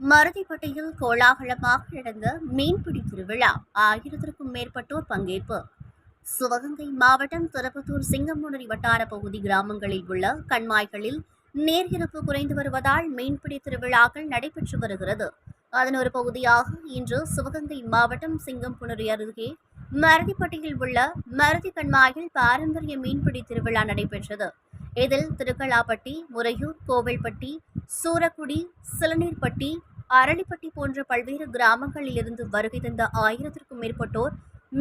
மருதிப்பட்டியில் கோலாகலமாக நடந்த மீன்பிடி திருவிழா ஆயிரத்திற்கும் மேற்பட்டோர் பங்கேற்பு. சிவகங்கை மாவட்டம் திருப்பத்தூர் சிங்கமுனரி வட்டார பகுதி கிராமங்களில் உள்ள கண்மாய்களில் நீர் இருப்பு குறைந்து வருவதால் மீன்பிடி திருவிழாக்கள் நடைபெற்று வருகிறது. அதன் ஒரு பகுதியாக இன்று சிவகங்கை மாவட்டம் சிங்கம்புணரி அருகே மருதிப்பட்டியில் உள்ள மருதி கண்மாயில் பாரம்பரிய மீன்பிடி திருவிழா நடைபெற்றது. இதில் திருக்கலாப்பட்டி முறையூர் கோவில்பட்டி சூரக்குடி சிலநீர்பட்டி அரளிப்பட்டி போன்ற பல்வேறு கிராமங்களிலிருந்து வருகை தந்த ஆயிரத்திற்கும் மேற்பட்டோர்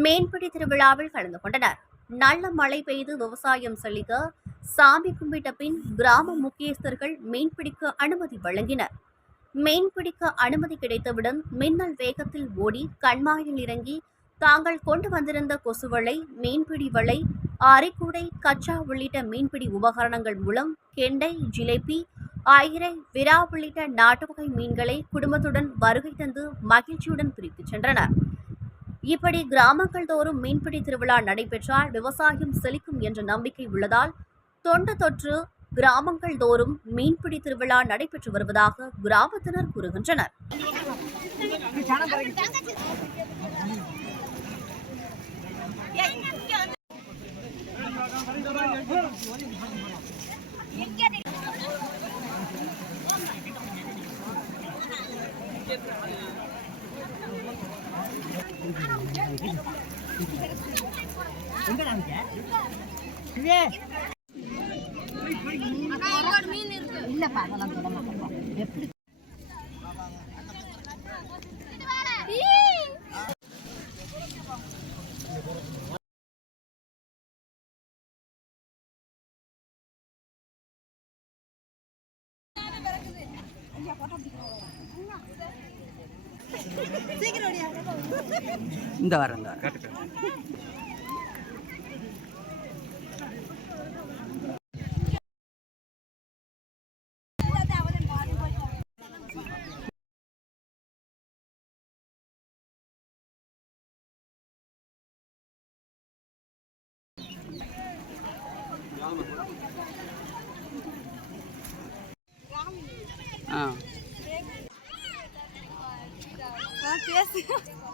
மீன்பிடி திருவிழாவில் கலந்து கொண்டனர். நல்ல மழை பெய்து விவசாயம் செழிக்க சாமி கும்பிட்ட பின் கிராம முக்கியஸ்தர்கள் மீன்பிடிக்க அனுமதி வழங்கினர். மீன்பிடிக்க அனுமதி கிடைத்தவுடன் மின்னல் வேகத்தில் ஓடி கண்மாயில் இறங்கி தாங்கள் கொண்டு வந்திருந்த கொசுவலை மீன்பிடி வலை அரைக்கூடை கச்சா உள்ளிட்ட மீன்பிடி உபகரணங்கள் மூலம் கெண்டை ஜிலேபி ஆயிரை விரா உள்ளிட்ட நாட்டு வகை மீன்களை குடும்பத்துடன் வருகை தந்து மகிழ்ச்சியுடன் பிரித்துச் சென்றனர். இப்படி கிராமங்கள் தோறும் மீன்பிடி திருவிழா நடைபெற்றால் விவசாயம் செழிக்கும் என்ற நம்பிக்கை உள்ளதால் தொண்டு தொற்று கிராமங்கள் தோறும் மீன்பிடி திருவிழா நடைபெற்று வருவதாக கிராமத்தினர் கூறுகின்றனர். இல்லப்பா அதெல்லாம் தொட மாட்டேன்ப்பா எப்படி இந்த வரேன் இந்த வரேன். ஆ Yes.